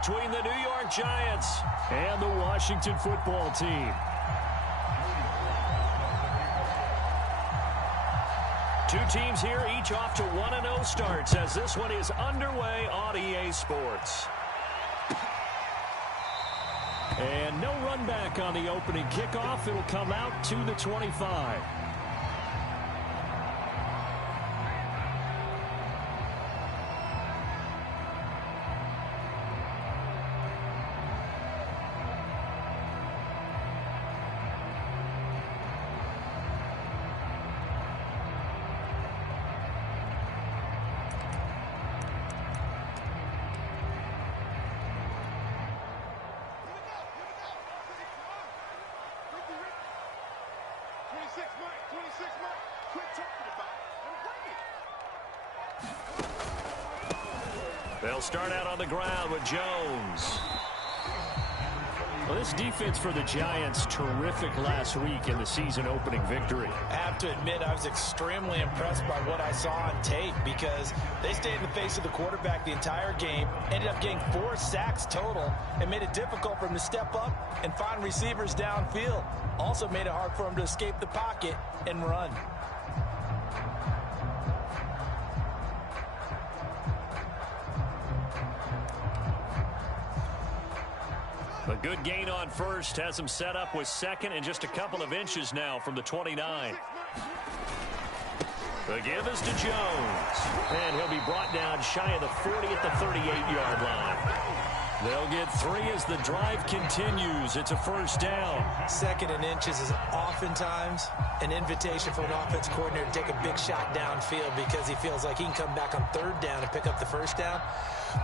Between the New York Giants and the Washington football team. Two teams here, each off to 1-0 starts as this one is underway on EA Sports. And no run back on the opening kickoff. It'll come out to the 25. They'll start out on the ground with Jones. Well, this defense for the Giants, terrific last week in the season opening victory. I have to admit, I was extremely impressed by what I saw on tape because they stayed in the face of the quarterback the entire game, ended up getting 4 sacks total, and made it difficult for him to step up and find receivers downfield. Also made it hard for him to escape the pocket and run. A good gain on first has him set up with second and just a couple of inches now from the 29. The give is to Jones. And he'll be brought down shy of the 40 at the 38-yard line. They'll get 3 as the drive continues. It's a first down. Second and inches is oftentimes an invitation for an offense coordinator to take a big shot downfield because he feels like he can come back on third down and pick up the first down.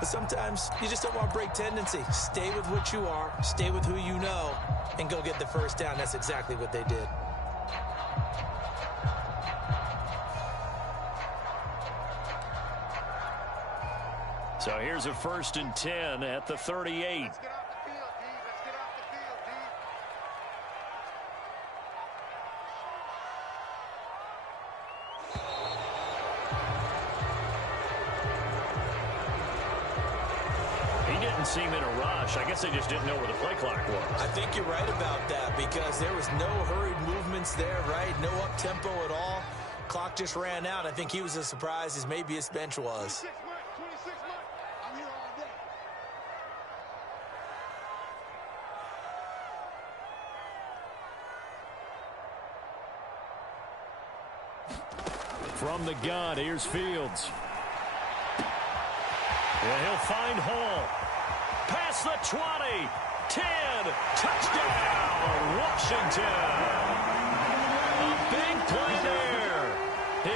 But sometimes you just don't want to break tendency. Stay with what you are, stay with who you know, and go get the first down. That's exactly what they did. So here's a 1st and 10 at the 38. Let's get off the field, D. Let's get off the field, D. He didn't seem in a rush. I guess they just didn't know where the play clock was. I think you're right about that because there was no hurried movements there, right? No up-tempo at all. Clock just ran out. I think he was as surprised as maybe his bench was. 26 months. I'm here all day. From the gun, here's Fields. Yeah, he'll find Hall. Past the 20. 10. Touchdown, Washington. A big play there.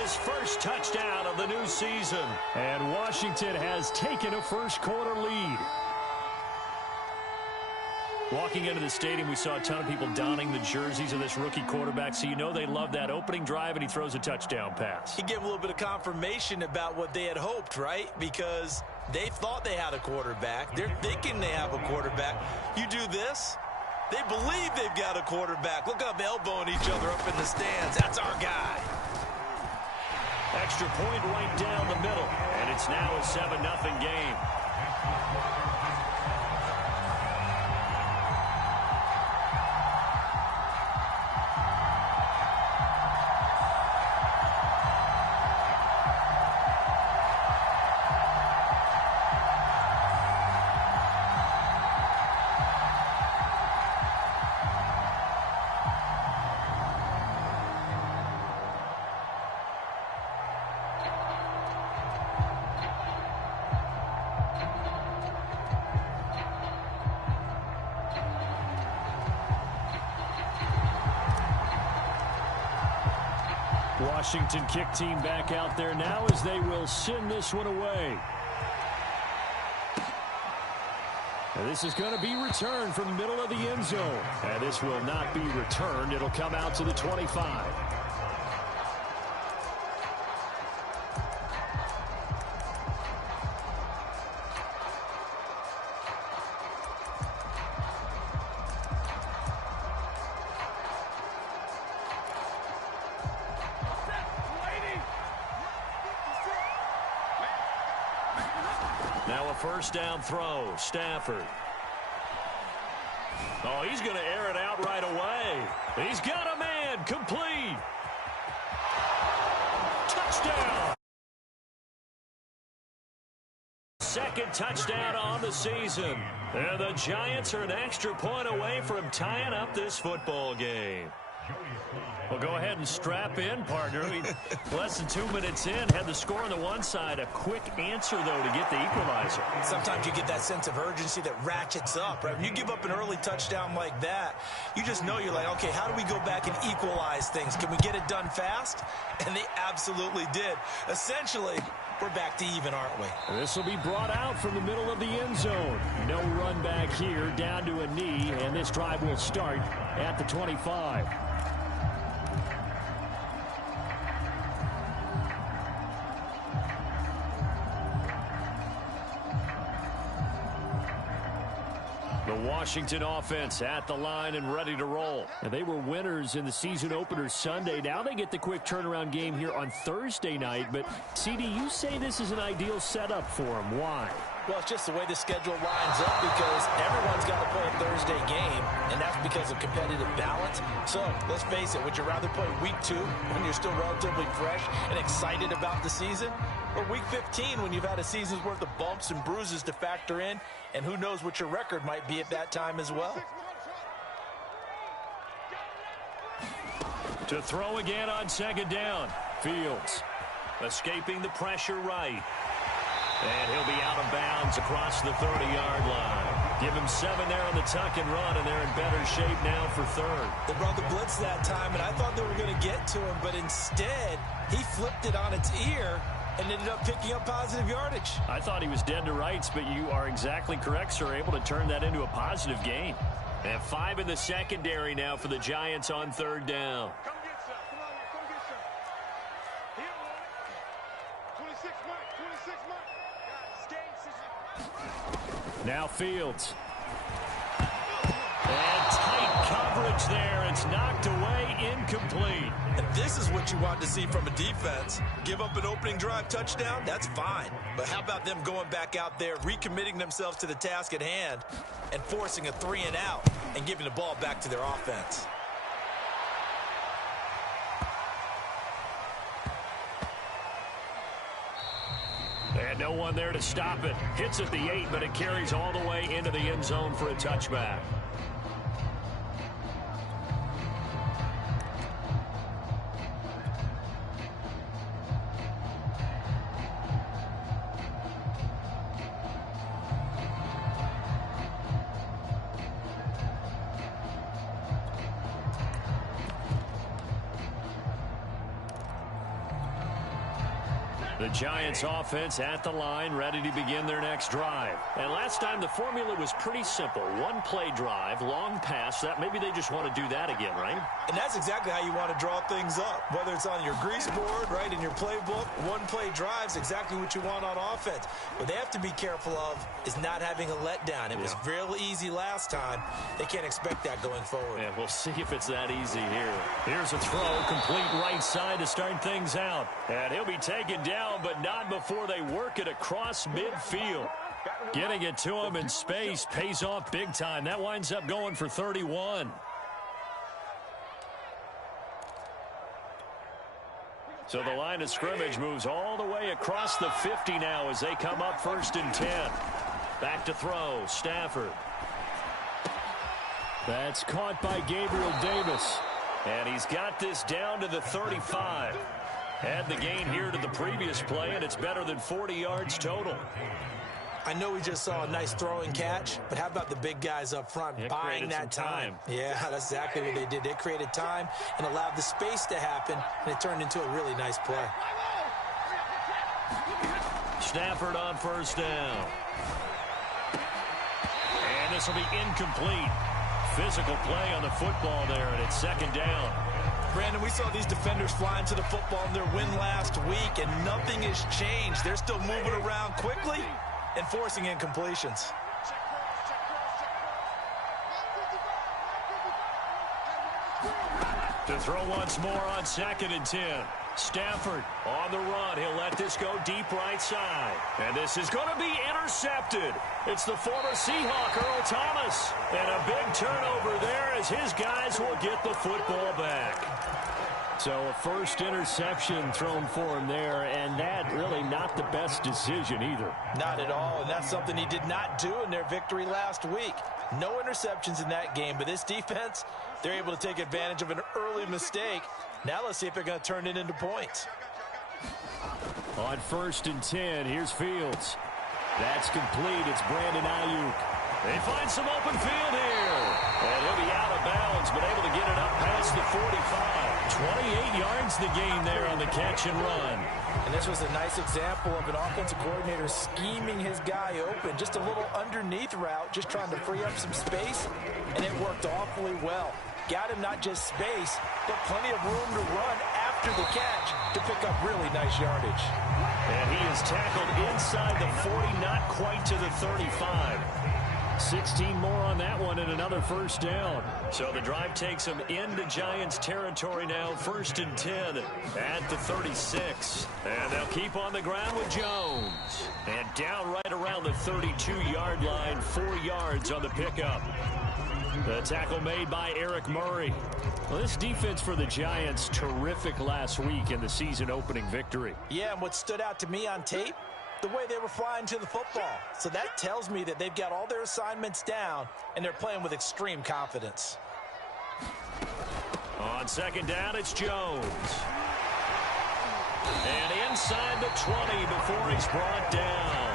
His first touchdown of the new season. And Washington has taken a first-quarter lead. Walking into the stadium, we saw a ton of people donning the jerseys of this rookie quarterback, so you know they love that opening drive, and he throws a touchdown pass. He gave a little bit of confirmation about what they had hoped, right? Because they thought they had a quarterback. They're thinking they have a quarterback. You do this, they believe they've got a quarterback. Look up, elbowing each other up in the stands. That's our guy. Extra point right down the middle, and it's now a 7-0 game. Washington kick team back out there now as they will send this one away. And this is going to be returned from the middle of the end zone. And this will not be returned. It'll come out to the 25. Now a first down throw. Stafford. Oh, he's going to air it out right away. He's got a man. Complete. Touchdown. Second touchdown on the season. And the Giants are an extra point away from tying up this football game. Well, go ahead and strap in, partner. Less than 2 minutes in, had the score on the one side. A quick answer, though, to get the equalizer. Sometimes you get that sense of urgency that ratchets up, right? When you give up an early touchdown like that, you just know you're like, okay, how do we go back and equalize things? Can we get it done fast? And they absolutely did. Essentially, we're back to even, aren't we? This will be brought out from the middle of the end zone. No run back here, down to a knee, and this drive will start at the 25. The Washington offense at the line and ready to roll. And they were winners in the season opener Sunday. Now they get the quick turnaround game here on Thursday night. But, CD, you say this is an ideal setup for them. Why? Well, it's just the way the schedule lines up because everyone's got to play a Thursday game, and that's because of competitive balance. So, let's face it, would you rather play week 2 when you're still relatively fresh and excited about the season? Or week 15 when you've had a season's worth of bumps and bruises to factor in, and who knows what your record might be at that time as well. To throw again on second down. Fields escaping the pressure right. And he'll be out of bounds across the 30-yard line. Give him 7 there on the tuck and run, and they're in better shape now for third. They brought the blitz that time, and I thought they were going to get to him, but instead he flipped it on its ear and ended up picking up positive yardage. I thought he was dead to rights, but you are exactly correct, sir. Able to turn that into a positive gain. And 5 in the secondary now for the Giants on third down. Come get some. Come on, come get some. He don't want it. 26 Mike, 26 Mike. Now Fields. And tight coverage there. It's knocked away, incomplete. And this is what you want to see from a defense. Give up an opening drive touchdown, that's fine. But how about them going back out there, recommitting themselves to the task at hand, and forcing a 3 and out, and giving the ball back to their offense? And no one there to stop it. Hits at the 8, but it carries all the way into the end zone for a touchback. The Giants offense at the line, ready to begin their next drive. And last time the formula was pretty simple. One play drive, long pass. That maybe they just want to do that again, right? And that's exactly how you want to draw things up. Whether it's on your grease board, right, in your playbook, one play drive's exactly what you want on offense. What they have to be careful of is not having a letdown. It was real easy last time. They can't expect that going forward. Yeah, we'll see if it's that easy here. Here's a throw, complete right side to start things out. And he'll be taken down, but not before they work it across midfield. Getting it to him in space pays off big time. That winds up going for 31. So the line of scrimmage moves all the way across the 50 now as they come up 1st and 10. Back to throw, Stafford. That's caught by Gabriel Davis. And he's got this down to the 35. Had the gain here to the previous play, and it's better than 40 yards total. I know we just saw a nice throwing catch, but how about the big guys up front buying that time? Yeah, that's exactly what they did. They created time and allowed the space to happen, and it turned into a really nice play. Stafford on 1st down. And this will be incomplete. Physical play on the football there, and it's 2nd down. Brandon, we saw these defenders flying to the football in their win last week, and nothing has changed. They're still moving around quickly and forcing incompletions. To throw once more on 2nd and 10. Stafford on the run. He'll let this go deep right side. And this is going to be intercepted. It's the former Seahawk, Earl Thomas. And a big turnover there as his guys will get the football back. So a first interception thrown for him there, and that really not the best decision either. Not at all, and that's something he did not do in their victory last week. No interceptions in that game, but this defense, they're able to take advantage of an early mistake. Now let's see if they're going to turn it into points. On 1st and 10, here's Fields. That's complete. It's Brandon Ayuk. They find some open field here. And he'll be out of bounds, but able to get it up past the 45. 28 yards the game there on the catch and run. And this was a nice example of an offensive coordinator scheming his guy open. Just a little underneath route, just trying to free up some space, and it worked awfully well. Got him not just space, but plenty of room to run after the catch to pick up really nice yardage. And he is tackled inside the 40, not quite to the 35. 16 more on that one and another first down. So the drive takes them into Giants territory now. 1st and 10 at the 36. And they'll keep on the ground with Jones. And down right around the 32-yard line. 4 yards on the pickup. The tackle made by Eric Murray. Well, this defense for the Giants, terrific last week in the season-opening victory. Yeah, and what stood out to me on tape, the way they were flying to the football. So that tells me that they've got all their assignments down, and they're playing with extreme confidence. On 2nd down, it's Jones. And inside the 20 before he's brought down.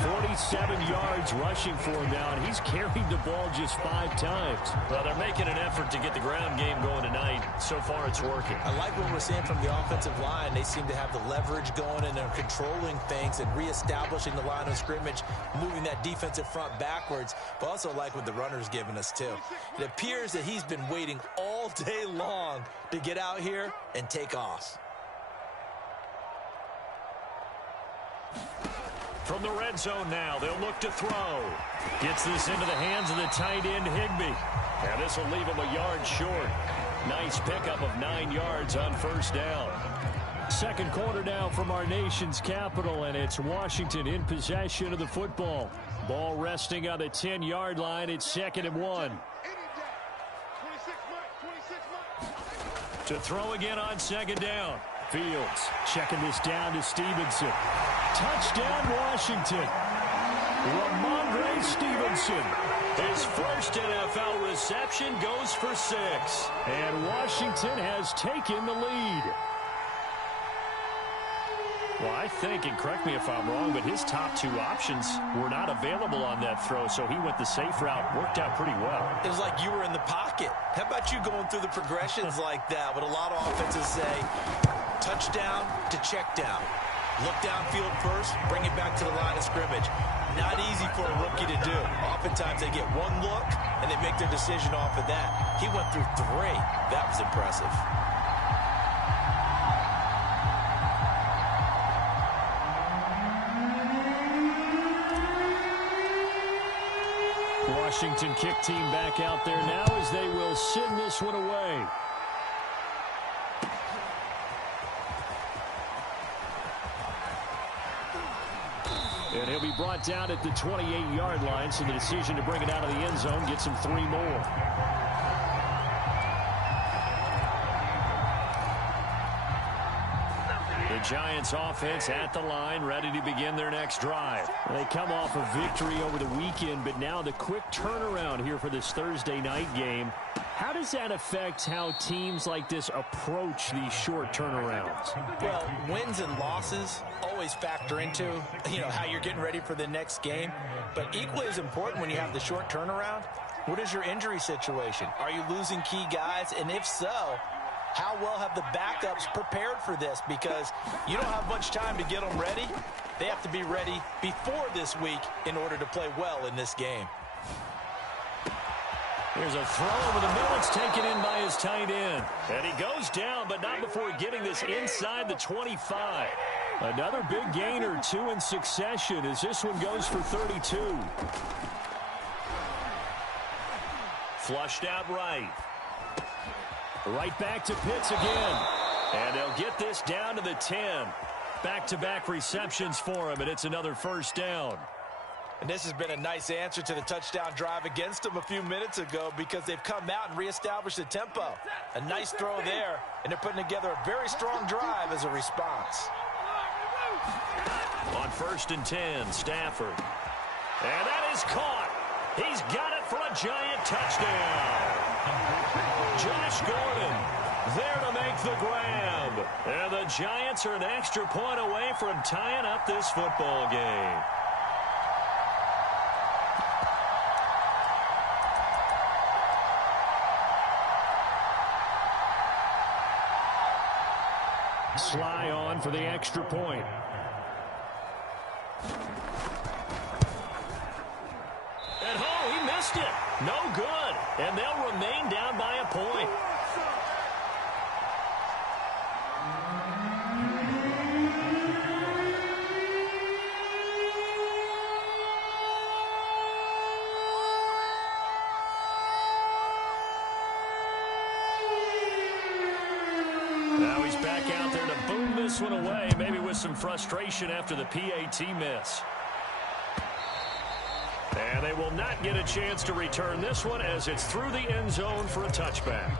47 yards rushing for him now, and he's carried the ball just 5 times. Well, they're making an effort to get the ground game going tonight. So far, it's working. I like what we're seeing from the offensive line. They seem to have the leverage going, and they're controlling things and reestablishing the line of scrimmage, moving that defensive front backwards. But also like what the runner's giving us, too. It appears that he's been waiting all day long to get out here and take off. From the red zone now, they'll look to throw. Gets this into the hands of the tight end, Higbee. And this will leave him a yard short. Nice pickup of 9 yards on 1st down. 2nd quarter now from our nation's capital, and it's Washington in possession of the football. Ball resting on the 10-yard line. It's 2nd and 1. To throw again on 2nd down. Fields checking this down to Stevenson. Touchdown, Washington. Ramondre Stevenson. His first NFL reception goes for 6. And Washington has taken the lead. Well, I think, and correct me if I'm wrong, but his top 2 options were not available on that throw, so he went the safe route. Worked out pretty well. It was like you were in the pocket. How about you going through the progressions like that? What a lot of offenses say, touchdown to check down. Look downfield first, bring it back to the line of scrimmage. Not easy for a rookie to do. Oftentimes they get one look, and they make their decision off of that. He went through 3. That was impressive. Washington kick team back out there now as they will send this one away. And he'll be brought down at the 28-yard line, so the decision to bring it out of the end zone gets him 3 more. The Giants offense at the line, ready to begin their next drive. They come off a victory over the weekend, but now the quick turnaround here for this Thursday night game. How does that affect how teams like this approach these short turnarounds? Well, wins and losses always factor into, how you're getting ready for the next game. But equally as important when you have the short turnaround, what is your injury situation? Are you losing key guys? And if so, how well have the backups prepared for this? Because you don't have much time to get them ready. They have to be ready before this week in order to play well in this game. Here's a throw over the middle. It's taken in by his tight end. And he goes down, but not before getting this inside the 25. Another big gain or 2 in succession as this one goes for 32. Flushed out right. Right back to Pitts again. And they'll get this down to the 10. Back-to-back receptions for him, and it's another first down. And this has been a nice answer to the touchdown drive against them a few minutes ago because they've come out and reestablished the tempo. A nice throw there, and they're putting together a very strong drive as a response. On 1st and 10, Stafford. And that is caught. He's got it for a giant touchdown. Josh Gordon there to make the grab. And the Giants are an extra point away from tying up this football game. Sly on for the extra point. And he missed it. No good. And they'll remain down by a point. Now he's back out there to boom this one away, maybe with some frustration after the PAT miss. And they will not get a chance to return this one as it's through the end zone for a touchback.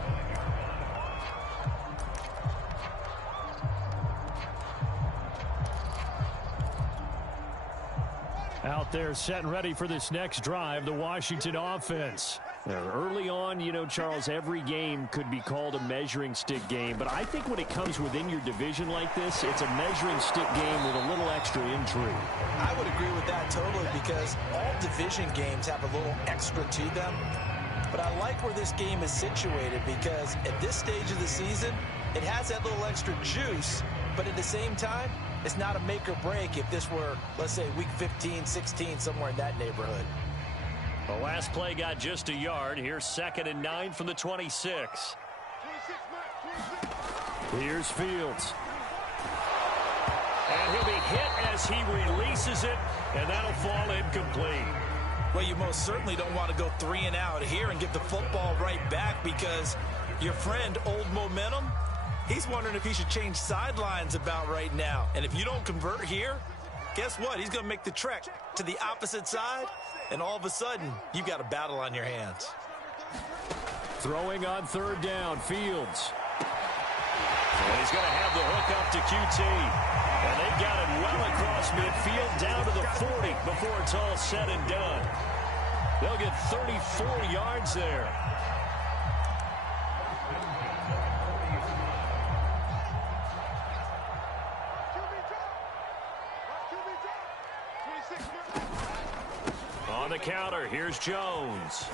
Out there set and ready for this next drive, the Washington offense. Early on, you know, Charles, every game could be called a measuring stick game, but I think when it comes within your division like this, it's a measuring stick game with a little extra intrigue. I would agree with that totally because all division games have a little extra to them. But I like where this game is situated because at this stage of the season, it has that little extra juice, but at the same time, it's not a make or break if this were, let's say, week 15, 16, somewhere in that neighborhood. The last play got just a yard. Here's 2nd and 9 from the 26. Here's Fields. And he'll be hit as he releases it, and that'll fall incomplete. Well, you most certainly don't want to go 3 and out here and get the football right back because your friend, Old Momentum, he's wondering if he should change sidelines about right now. And if you don't convert here, guess what? He's going to make the trek to the opposite side, and all of a sudden, you've got a battle on your hands. Throwing on 3rd down, Fields. And he's going to have the hook up to QT. And they got it well across midfield down to the 40 before it's all said and done. They'll get 34 yards there. On the counter, here's Jones.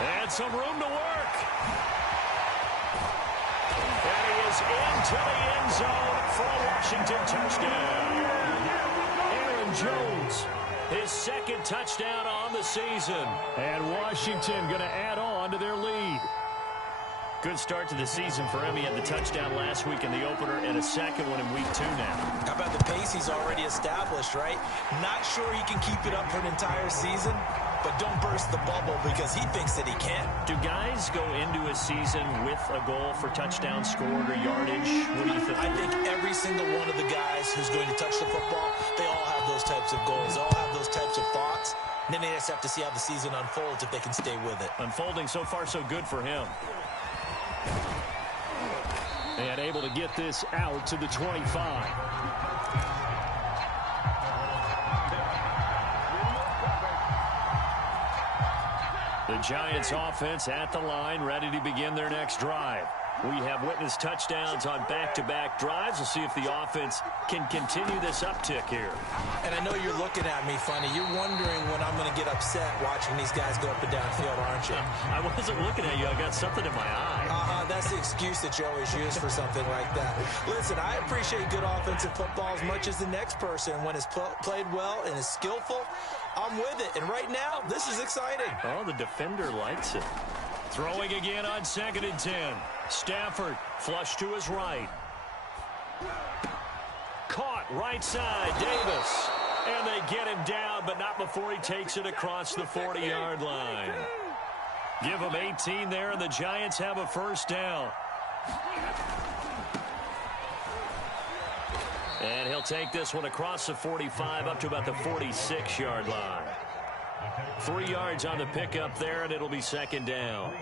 And some room to work. And he is into the end zone for a Washington touchdown. Aaron Jones, his 2nd touchdown on the season. And Washington going to add on to their lead. Good start to the season for him. He had the touchdown last week in the opener and a 2nd one in week 2 now. How about the pace he's already established, right? Not sure he can keep it up for an entire season, but don't burst the bubble because he thinks that he can. Do guys go into a season with a goal for touchdown scored or yardage? What do you think? I think every single one of the guys who's going to touch the football, they all have those types of goals. They all have those types of thoughts. And then they just have to see how the season unfolds if they can stay with it. Unfolding so far so good for him. And able to get this out to the 25. The Giants offense at the line, ready to begin their next drive. We have witnessed touchdowns on back-to-back drives. We'll see if the offense can continue this uptick here. And I know you're looking at me funny. You're wondering when I'm going to get upset watching these guys go up and down field, aren't you? I wasn't looking at you. I got something in my eye. That's the excuse that you always use for something like that. Listen, I appreciate good offensive football as much as the next person. When it's played well and is skillful, I'm with it. And right now, this is exciting. Oh, the defender likes it. Throwing again on 2nd and 10. Stafford flush to his right. Caught right side, Davis. And they get him down, but not before he takes it across the 40-yard line. Give him 18 there, and the Giants have a first down. And he'll take this one across the 45 up to about the 46-yard line. 3 yards on the pickup there, and it'll be second down.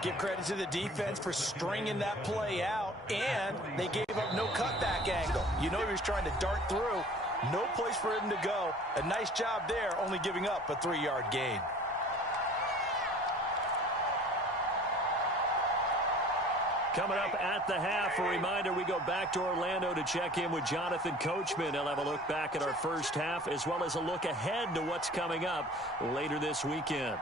Give credit to the defense for stringing that play out, and they gave up no cutback angle. You know he was trying to dart through. No place for him to go. A nice job there, only giving up a 3-yard gain. Coming up at the half, a reminder, we go back to Orlando to check in with Jonathan Coachman. He'll have a look back at our first half as well as a look ahead to what's coming up later this weekend.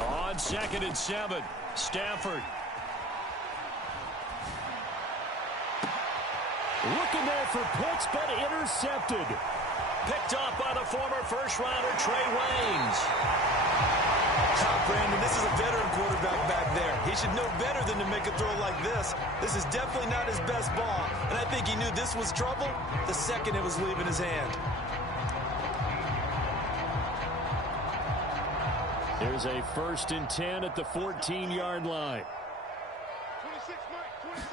On 2nd and 7, Stafford. Looking there for Pitts, but intercepted. Picked off by the former first-rounder Trey Waynes. Brandon, this is a veteran quarterback back there. He should know better than to make a throw like this. This is definitely not his best ball, and I think he knew this was trouble the second it was leaving his hand. There's a 1st and 10 at the 14-yard line. 26, Mike, 26.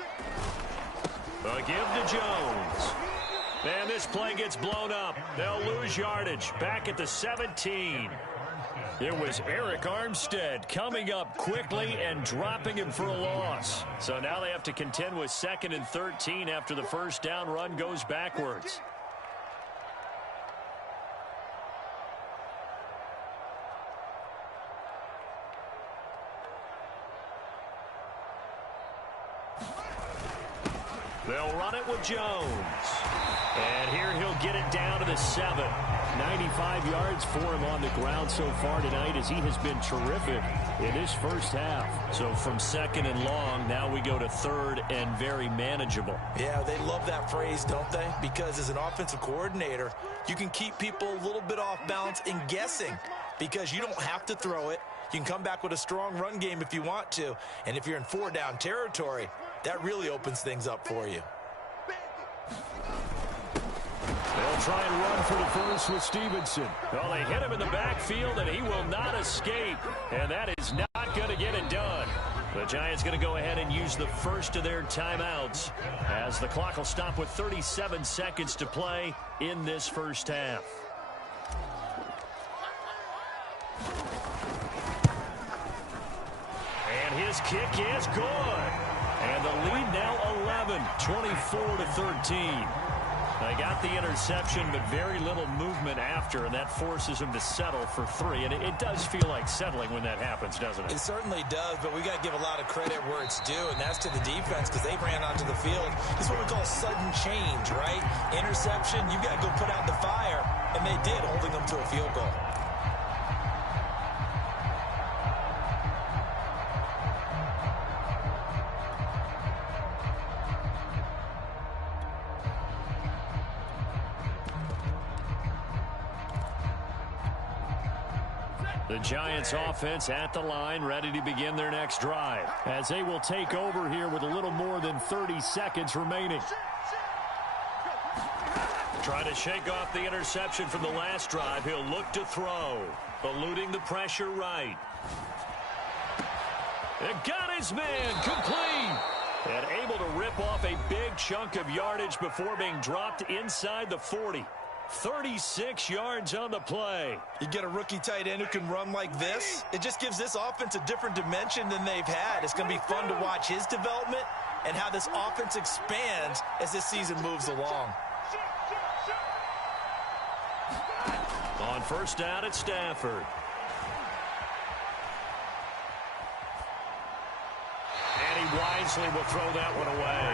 A give to Jones. And this play gets blown up. They'll lose yardage. Back at the 17. It was Eric Armstead coming up quickly and dropping him for a loss. So now they have to contend with 2nd and 13 after the first down run goes backwards. They'll run it with Jones. And here he'll get it down to the 7. 95 yards for him on the ground so far tonight as he has been terrific in his first half. So from 2nd and long, now we go to 3rd and very manageable. Yeah, they love that phrase, don't they? Because as an offensive coordinator, you can keep people a little bit off balance and guessing because you don't have to throw it. You can come back with a strong run game if you want to. And if you're in 4-down territory, that really opens things up for you. They'll try and run for the first with Stevenson. Well, they hit him in the backfield, and he will not escape. And that is not going to get it done. The Giants going to go ahead and use the first of their timeouts as the clock will stop with 37 seconds to play in this first half. And his kick is good. And the lead now 11, 24-13. They got the interception, but very little movement after, and that forces him to settle for 3. And it does feel like settling when that happens, doesn't it? It certainly does, but we got to give a lot of credit where it's due, and that's to the defense because they ran onto the field. This is what we call sudden change, right? Interception, you got to go put out the fire, and they did, holding them to a field goal. The Giants offense at the line, ready to begin their next drive as they will take over here with a little more than 30 seconds remaining. Trying to shake off the interception from the last drive. He'll look to throw, eluding the pressure right. It got his man complete. And able to rip off a big chunk of yardage before being dropped inside the 40. 36 yards on the play. You get a rookie tight end who can run like this. It just gives this offense a different dimension than they've had. It's going to be fun to watch his development and how this offense expands as this season moves along. On first down, it's Stafford. And he wisely will throw that one away.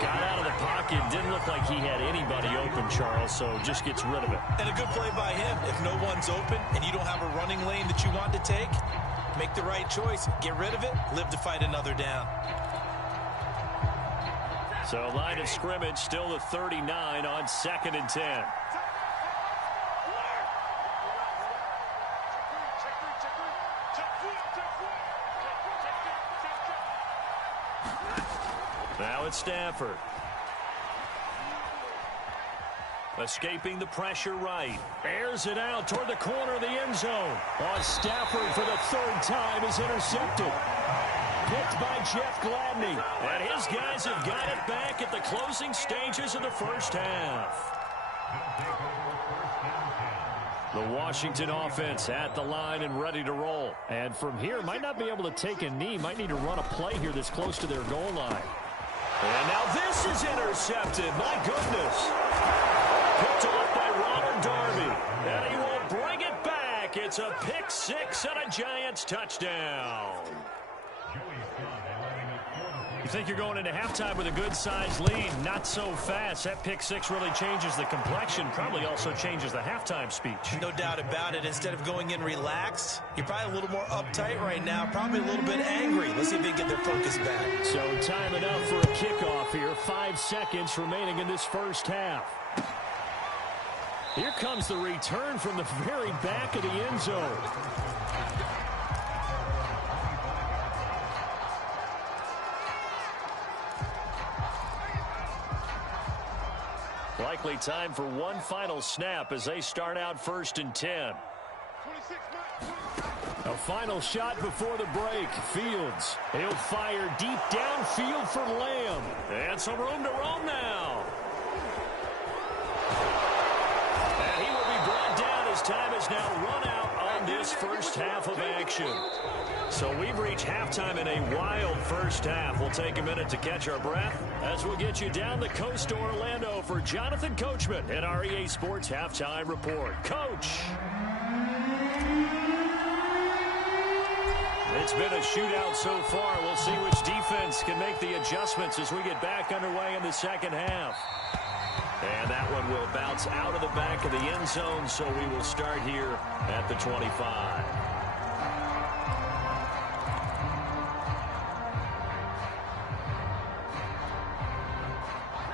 Got out of the pocket. Didn't look like he had anybody open, Charles, so just gets rid of it. And a good play by him. If no one's open and you don't have a running lane that you want to take, make the right choice. Get rid of it. Live to fight another down. So line of scrimmage still the 39 on 2nd and 10. Now it's Stafford. Escaping the pressure right. Airs it out toward the corner of the end zone. Stafford for the third time is intercepted. Picked by Jeff Gladney. And his guys have got it back at the closing stages of the first half. The Washington offense at the line and ready to roll. And from here, might not be able to take a knee. Might need to run a play here that's close to their goal line. And now this is intercepted. My goodness. Picked off by Ronald Darby. And he will bring it back. It's a pick six and a Giants touchdown. You think you're going into halftime with a good-sized lead. Not so fast. That pick six really changes the complexion. Probably also changes the halftime speech. No doubt about it. Instead of going in relaxed, you're probably a little more uptight right now. Probably a little bit angry. Let's see if they get their focus back. So time enough for a kickoff here. 5 seconds remaining in this first half. Here comes the return from the very back of the end zone. Likely time for one final snap as they start out 1st and 10. A final shot before the break. Fields. He'll fire deep downfield for Lamb. And some room to roam now. And he will be brought down as time has now run out on this first half of action. So we've reached halftime in a wild first half. We'll take a minute to catch our breath as we'll get you down the coast to Orlando for Jonathan Coachman in our EA Sports Halftime Report. Coach. It's been a shootout so far. We'll see which defense can make the adjustments as we get back underway in the second half. And that one will bounce out of the back of the end zone, so we will start here at the 25.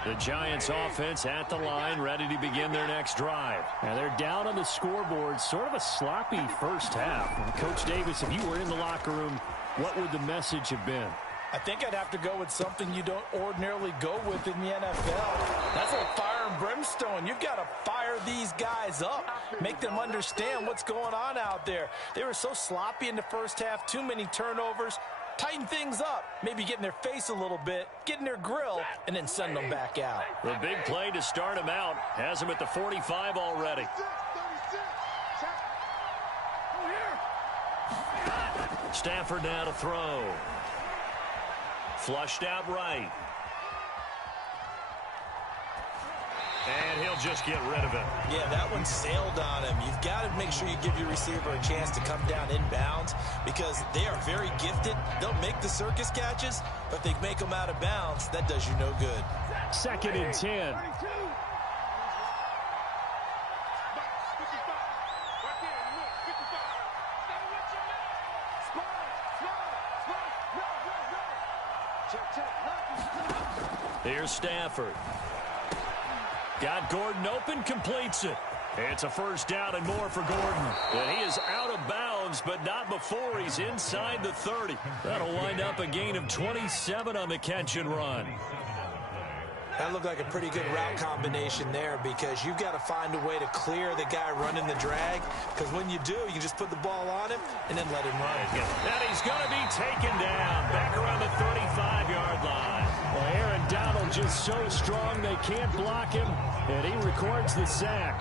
The Giants offense at the line, ready to begin their next drive. And they're down on the scoreboard, sort of a sloppy first half. And Coach Davis, if you were in the locker room, what would the message have been? I think I'd have to go with something you don't ordinarily go with in the NFL. That's like fire and brimstone. You've got to fire these guys up, make them understand what's going on out there. They were so sloppy in the first half, too many turnovers. Tighten things up, maybe get in their face a little bit, get in their grill, and then send them back out. The big play to start him out has him at the 45 already. Stafford now to throw. Flushed out right. And he'll just get rid of it. Yeah, that one sailed on him. You've got to make sure you give your receiver a chance to come down inbounds because they are very gifted. They'll make the circus catches, but if they make them out of bounds, that does you no good. 2nd and 10. Here's Stafford. Got Gordon open, completes it. It's a first down and more for Gordon. And he is out of bounds, but not before he's inside the 30. That'll wind up a gain of 27 on the catch and run. That looked like a pretty good route combination there because you've got to find a way to clear the guy running the drag because when you do, you can just put the ball on him and then let him run. And he's going to be taken down back around the 35-yard line. Well, Aaron Donald just so strong they can't block him, and he records the sack.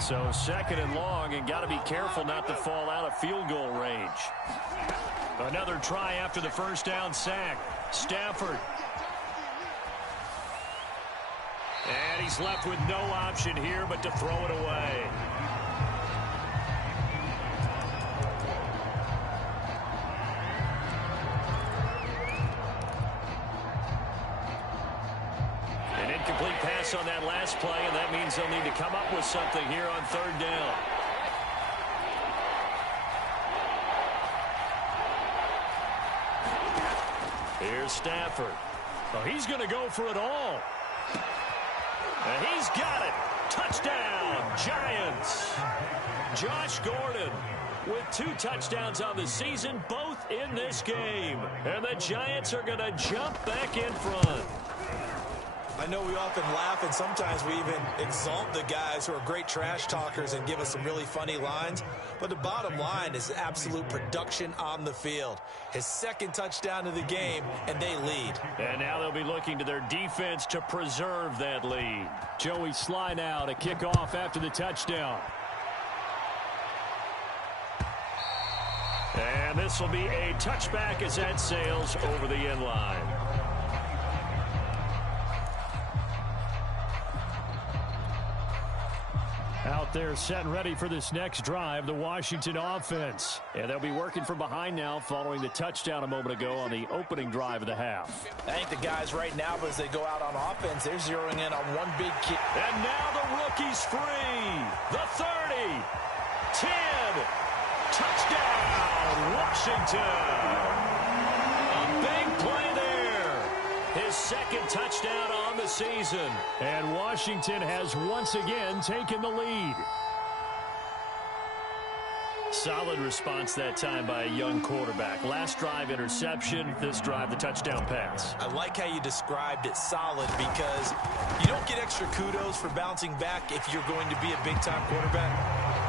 So 2nd and long, and got to be careful not to fall out of field goal range. Another try after the first down sack. Stafford. And he's left with no option here but to throw it away. An incomplete pass on that last play, and that means they'll need to come up with something here on 3rd down. Here's Stafford. Oh, he's going to go for it all. And he's got it. Touchdown, Giants. Josh Gordon with 2 touchdowns on the season, both in this game. And the Giants are going to jump back in front. I know we often laugh, and sometimes we even exalt the guys who are great trash talkers and give us some really funny lines. But the bottom line is absolute production on the field. His second touchdown of the game, and they lead. And now they'll be looking to their defense to preserve that lead. Joey Sly now to kick off after the touchdown. And this will be a touchback as that sails over the end line. Out there set and ready for this next drive, the Washington offense. And they'll be working from behind now following the touchdown a moment ago on the opening drive of the half. I think the guys right now, as they go out on offense, they're zeroing in on one big kick. And now the rookie's free. The 30, 10, touchdown, Washington. A big play there. His second touchdown on the season. And Washington has once again taken the lead. Solid response that time by a young quarterback. Last drive, interception. This drive, the touchdown pass. I like how you described it solid because you don't get extra kudos for bouncing back if you're going to be a big-time quarterback.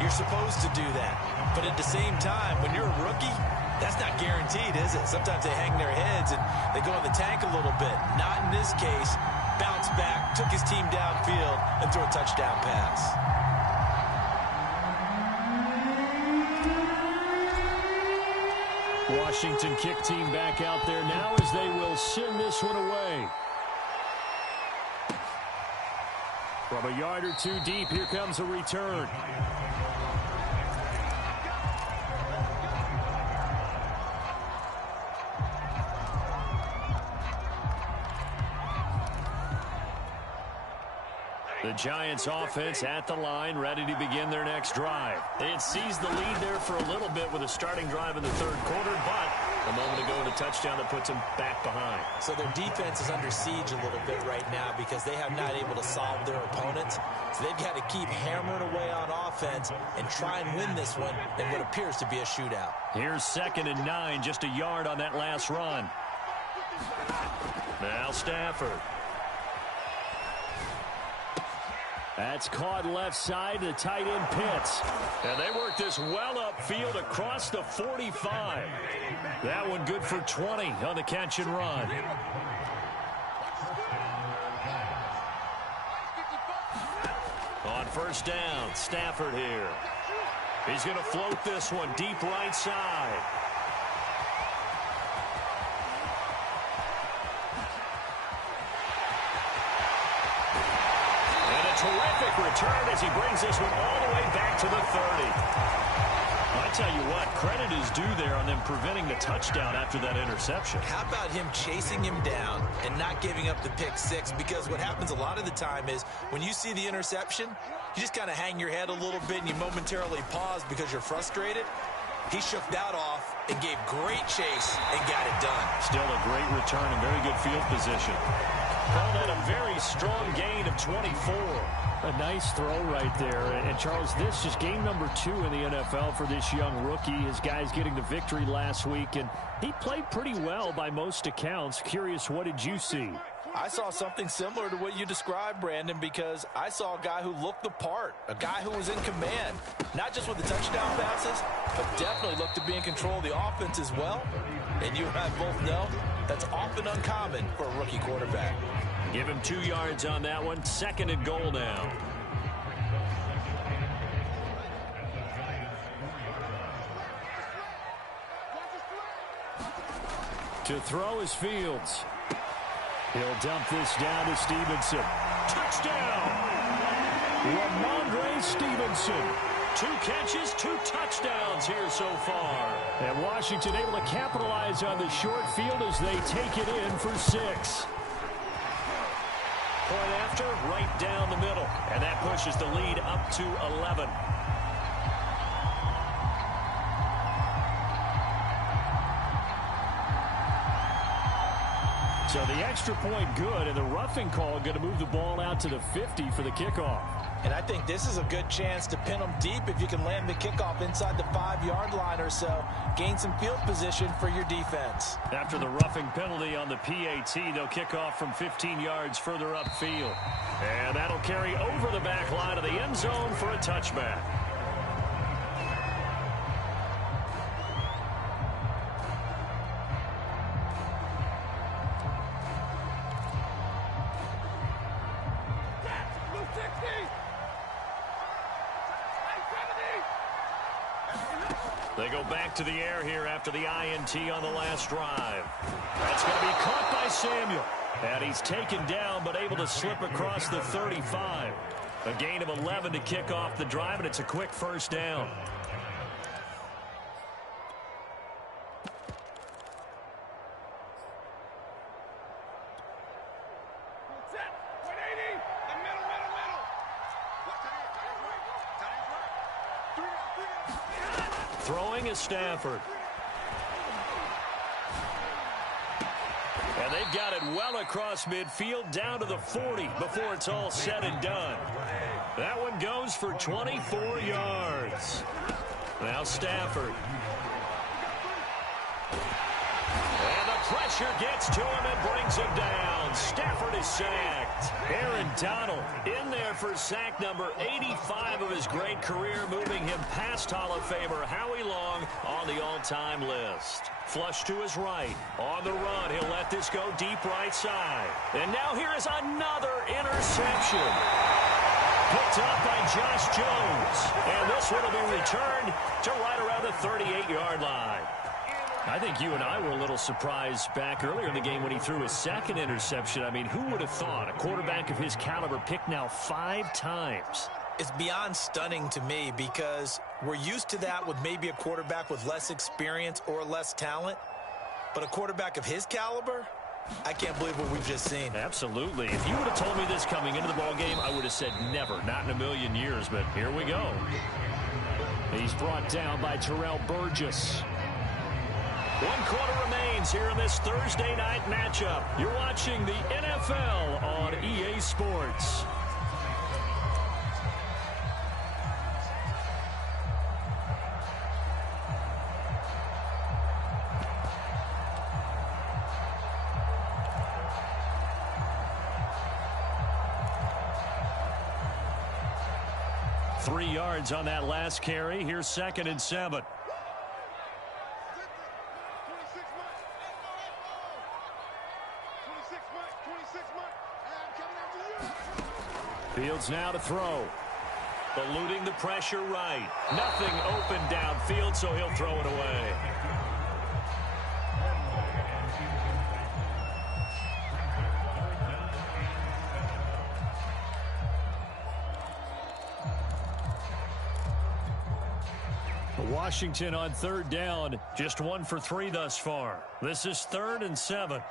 You're supposed to do that. But at the same time, when you're a rookie, that's not guaranteed, is it? Sometimes they hang their heads and they go in the tank a little bit. Not in this case. Bounced back, took his team downfield, and threw a touchdown pass. Washington kick team back out there now as they will send this one away. From a yard or two deep, here comes a return. The Giants offense at the line, ready to begin their next drive. It seized the lead there for a little bit with a starting drive in the third quarter, but a moment ago, the touchdown that puts them back behind. So their defense is under siege a little bit right now because they have not able to solve their opponents. So they've got to keep hammering away on offense and try and win this one in what appears to be a shootout. Here's 2nd and 9, just a yard on that last run. Now Stafford. That's caught left side, the tight end Pitts. And they work this well upfield across the 45. That one good for 20 on the catch and run. On first down, Stafford here. He's going to float this one deep right side. Terrific return as he brings this one all the way back to the 30. I tell you what, credit is due there on them preventing the touchdown after that interception. How about him chasing him down and not giving up the pick six? Because what happens a lot of the time is when you see the interception, you just kind of hang your head a little bit and you momentarily pause because you're frustrated. He shook that off and gave great chase and got it done. Still a great return and very good field position. Call that a very strong gain of 24. A nice throw right there. And Charles, this is game number 2 in the NFL for this young rookie. His guys getting the victory last week, and he played pretty well by most accounts. Curious, what did you see? I saw something similar to what you described, Brandon, because I saw a guy who looked the part, a guy who was in command, not just with the touchdown passes, but definitely looked to be in control of the offense as well. And you and I both know that's often uncommon for a rookie quarterback. Give him 2 yards on that one. 2nd and goal now. To throw is Fields. He'll dump this down to Stevenson. Touchdown! Ramondre Stevenson. 2 catches, 2 touchdowns here so far. And Washington able to capitalize on the short field as they take it in for 6. Point after, right down the middle. And that pushes the lead up to 11. So the extra point good, and the roughing call going to move the ball out to the 50 for the kickoff. And I think this is a good chance to pin them deep if you can land the kickoff inside the 5-yard line or so. Gain some field position for your defense. After the roughing penalty on the PAT, they'll kick off from 15 yards further upfield. And that'll carry over the back line of the end zone for a touchback. They go back to the air here after the INT on the last drive. That's going to be caught by Samuel. And he's taken down but able to slip across the 35. A gain of 11 to kick off the drive, and it's a quick first down. Throwing is Stafford. And they've got it well across midfield down to the 40 before it's all said and done. That one goes for 24 yards. Now Stafford. And the pressure gets to him and brings him down. Stafford is sacked. Aaron Donald in there for sack number 85 of his great career, moving him past Hall of Famer Howie Long on the all-time list. Flush to his right. On the run, he'll let this go deep right side. And now here is another interception. Picked up by Josh Jones. And this one will be returned to right around the 38-yard line. I think you and I were a little surprised back earlier in the game when he threw his second interception. I mean, who would have thought a quarterback of his caliber picked now 5 times? It's beyond stunning to me because we're used to that with maybe a quarterback with less experience or less talent. But a quarterback of his caliber, I can't believe what we've just seen. Absolutely. If you would have told me this coming into the ballgame, I would have said never, not in a million years. But here we go. He's brought down by Terrell Burgess. 1 quarter remains here in this Thursday night matchup. You're watching the NFL on EA Sports. Three yards on that last carry. Here's 2nd and 7. Fields now to throw. Eluding the pressure right. Nothing open downfield, so he'll throw it away. Washington on 3rd down. Just 1 for 3 thus far. This is 3rd and 7.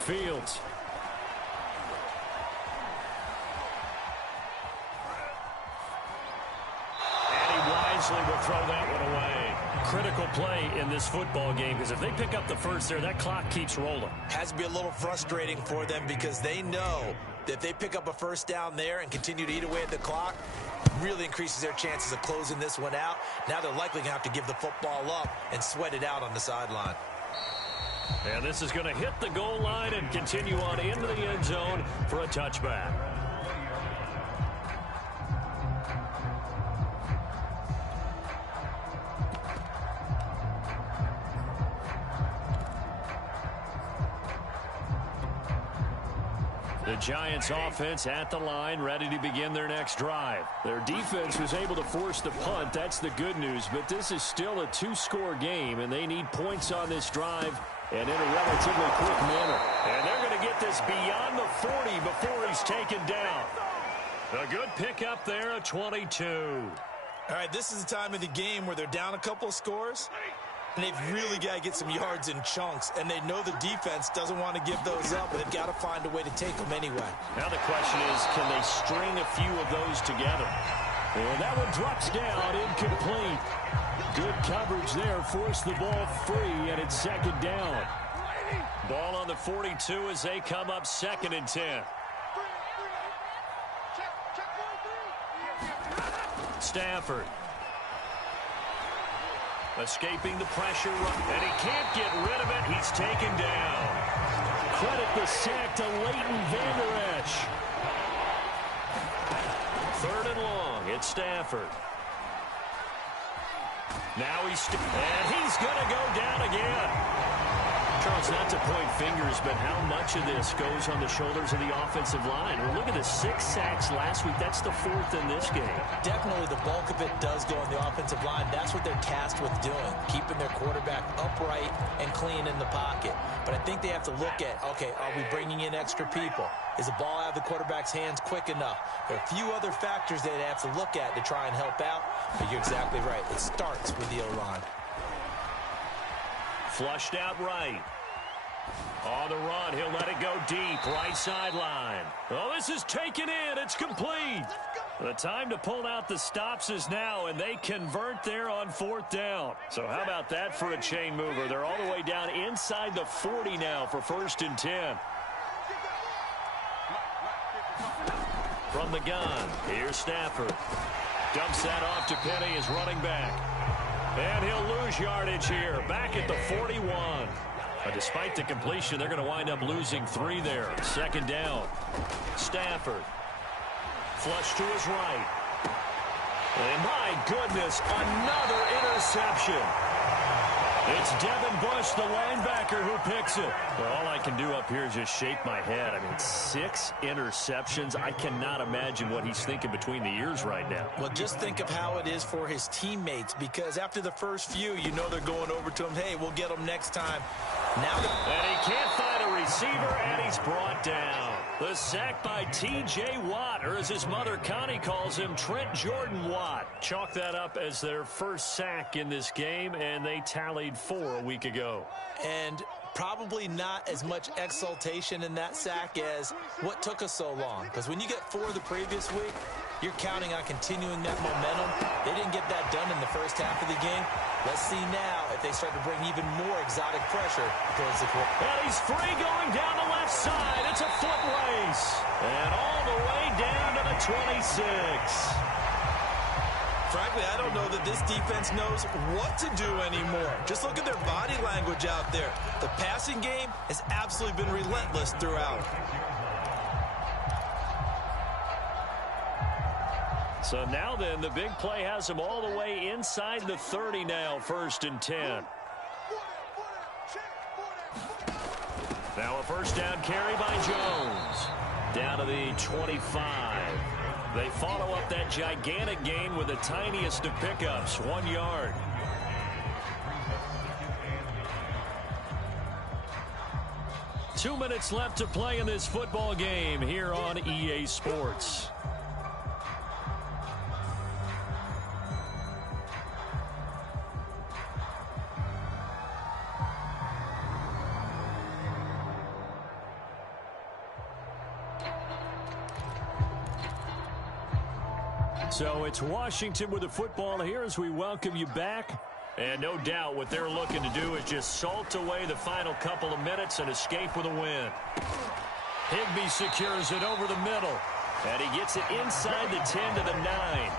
Fields. And he wisely will throw that one away. Critical play in this football game because if they pick up the first there, that clock keeps rolling. Has to be a little frustrating for them because they know that if they pick up a first down there and continue to eat away at the clock, really increases their chances of closing this one out. Now they're likely going to have to give the football up and sweat it out on the sideline. And this is going to hit the goal line and continue on into the end zone for a touchback. The Giants offense at the line, ready to begin their next drive. Their defense was able to force the punt. That's the good news. But this is still a 2-score game, and they need points on this drive and in a relatively quick manner. And they're going to get this beyond the 40 before he's taken down. A good pickup there, a 22. All right, this is the time of the game where they're down a couple of scores, and they've really got to get some yards in chunks, and they know the defense doesn't want to give those up, but they've got to find a way to take them anyway. Now the question is, can they string a few of those together? And that one drops down, incomplete. Good coverage there, forced the ball free, and it's second down. Ball on the 42 as they come up 2nd and 10. Stafford. Escaping the pressure, and he can't get rid of it. He's taken down. Credit the sack to Leighton Vander Esch. 3rd and long. It's Stafford. Now he's going to go down again. Charles, not to point fingers, but how much of this goes on the shoulders of the offensive line? Well, look at the 6 sacks last week. That's the 4th in this game. Definitely the bulk of it does go on the offensive line. That's what they're tasked with doing, keeping their quarterback upright and clean in the pocket. But I think they have to look at, okay, are we bringing in extra people? Is the ball out of the quarterback's hands quick enough? There are a few other factors they have to look at to try and help out. But you're exactly right. It starts with the O-line. Flushed out right. On the run, he'll let it go deep, right sideline. Oh, this is taken in. It's complete. The time to pull out the stops is now, and they convert there on 4th down. So how about that for a chain mover? They're all the way down inside the 40 now for 1st and 10. From the gun, here's Stafford. Dumps that off to Penny, his running back. And he'll lose yardage here, back at the 41. But despite the completion, they're going to wind up losing 3 there. 2nd down. Stafford. Flush to his right. And my goodness, another interception. It's Devin Bush, the linebacker, who picks it. Well, all I can do up here is just shake my head. I mean, 6 interceptions. I cannot imagine what he's thinking between the ears right now. Well, just think of how it is for his teammates, because after the first few, you know they're going over to him, hey, we'll get him next time. Now, and he can't find a receiver, and he's brought down. The sack by T.J. Watt, or as his mother Connie calls him, Trent Jordan Watt. Chalk that up as their first sack in this game, and they tallied 4 a week ago. And probably not as much exultation in that sack as what took us so long. Because when you get 4 the previous week, you're counting on continuing that momentum. They didn't get that done in the first half of the game. Let's see now if they start to bring even more exotic pressure towards the quarter. And he's free going down the left side. It's a foot race. And all the way down to the 26. Frankly, I don't know that this defense knows what to do anymore. Just look at their body language out there. The passing game has absolutely been relentless throughout. So now then, the big play has them all the way inside the 30 now, 1st and 10. Now a 1st down carry by Jones. Down to the 25. They follow up that gigantic gain with the tiniest of pickups, 1 yard. Two minutes left to play in this football game here on EA Sports. So it's Washington with the football here as we welcome you back. And no doubt what they're looking to do is just salt away the final couple of minutes and escape with a win. Higbee secures it over the middle. And he gets it inside the 10 to the 9.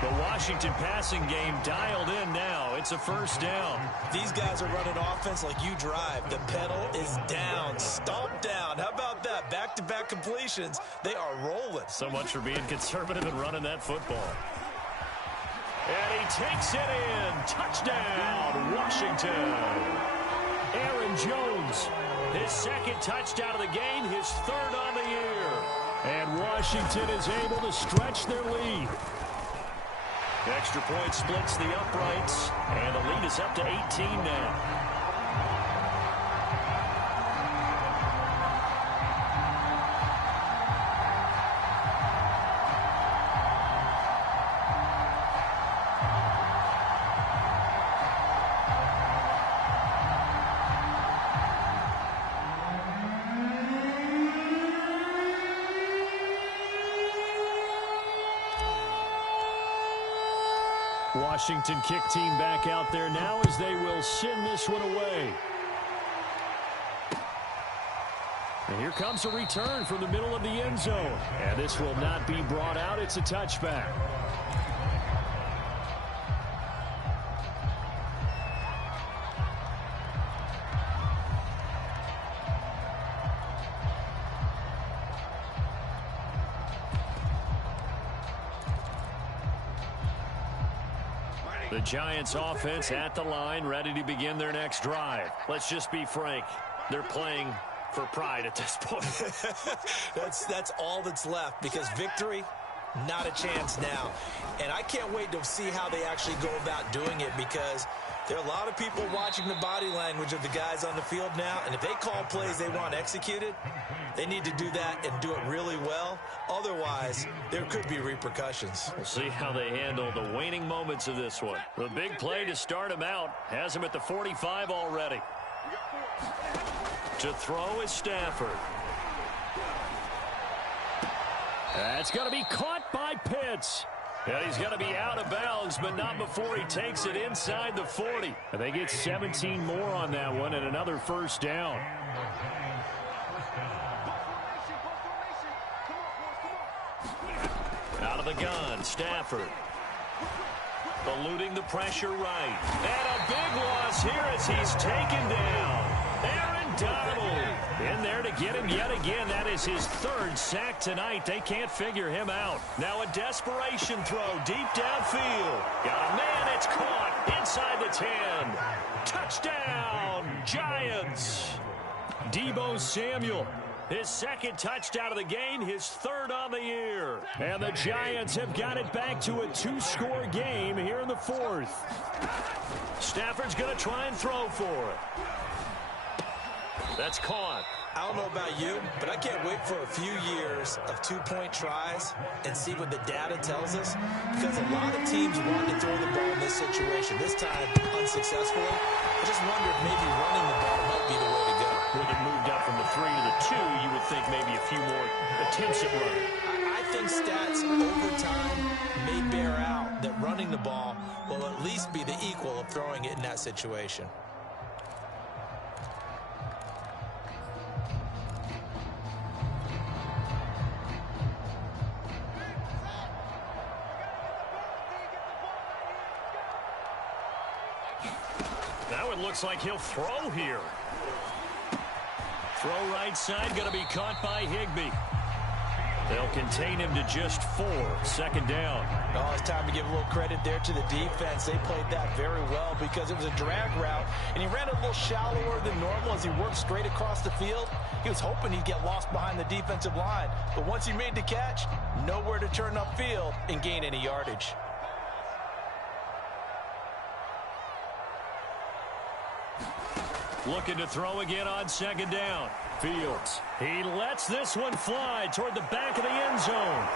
The Washington passing game dialed in now. It's a 1st down. These guys are running offense like you drive. The pedal is down. Stomp down. How about that? Back-to-back completions. They are rolling. So much for being conservative and running that football. And he takes it in. Touchdown, Washington. Aaron Jones, his 2nd touchdown of the game, his 3rd on the year. And Washington is able to stretch their lead. Extra point splits the uprights, and the lead is up to 18 now. Washington kick team back out there now as they will send this one away. And here comes a return from the middle of the end zone. And this will not be brought out. It's a touchback. The Giants offense at the line, ready to begin their next drive. Let's just be frank. They're playing for pride at this point. That's all that's left, because victory, not a chance now. And I can't wait to see how they actually go about doing it, because there are a lot of people watching the body language of the guys on the field now, and if they call plays they want executed, they need to do that and do it really well. Otherwise, there could be repercussions. We'll see how they handle the waning moments of this one. The big play to start him out has him at the 45 already. To throw is Stafford. That's going to be caught by Pitts. And he's going to be out of bounds, but not before he takes it inside the 40. And they get 17 more on that one and another first down. Out of the gun, Stafford. Eluding the pressure right. And a big loss here as he's taken down. Donald in there to get him yet again. That is his third sack tonight. They can't figure him out. Now a desperation throw deep downfield. Got a man. It's caught inside the 10. Touchdown, Giants. Deebo Samuel, his second touchdown of the game, his third on the year. And the Giants have got it back to a 2-score game here in the fourth. Stafford's going to try and throw for it. That's caught. I don't know about you, but I can't wait for a few years of two-point tries and see what the data tells us, because a lot of teams want to throw the ball in this situation. This time, unsuccessfully. I just wonder if maybe running the ball might be the way to go. With it moved up from the 3 to the 2, you would think maybe a few more attempts at running. I think stats over time may bear out that running the ball will at least be the equal of throwing it in that situation. Now it looks like he'll throw here. Throw right side, going to be caught by Higbee. They'll contain him to just 4. Second down. Oh, it's time to give a little credit there to the defense. They played that very well because it was a drag route, and he ran a little shallower than normal as he worked straight across the field. He was hoping he'd get lost behind the defensive line, but once he made the catch, nowhere to turn upfield and gain any yardage. Looking to throw again on second down. Fields. He lets this one fly toward the back of the end zone.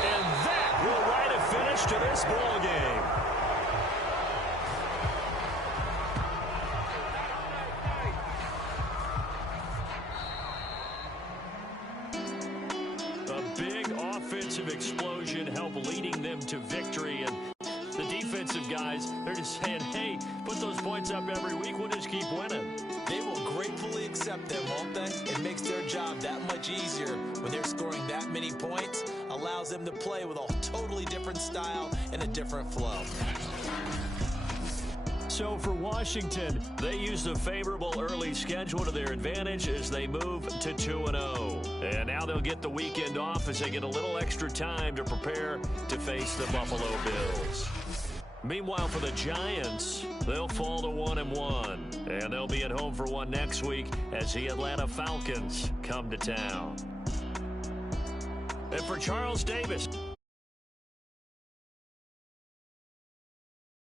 And that will write a finish to this ball game. A big offensive explosion helped leading them to victory, and the defensive guys, they're just saying, hey, put those points up every week, we'll just keep winning. They will gratefully accept them, won't they? It makes their job that much easier when they're scoring that many points. Allows them to play with a totally different style and a different flow. So for Washington, they use the favorable early schedule to their advantage as they move to 2-0. And now they'll get the weekend off as they get a little extra time to prepare to face the Buffalo Bills. Meanwhile, for the Giants, they'll fall to 1-1. And they'll be at home for one next week as the Atlanta Falcons come to town. And for Charles Davis,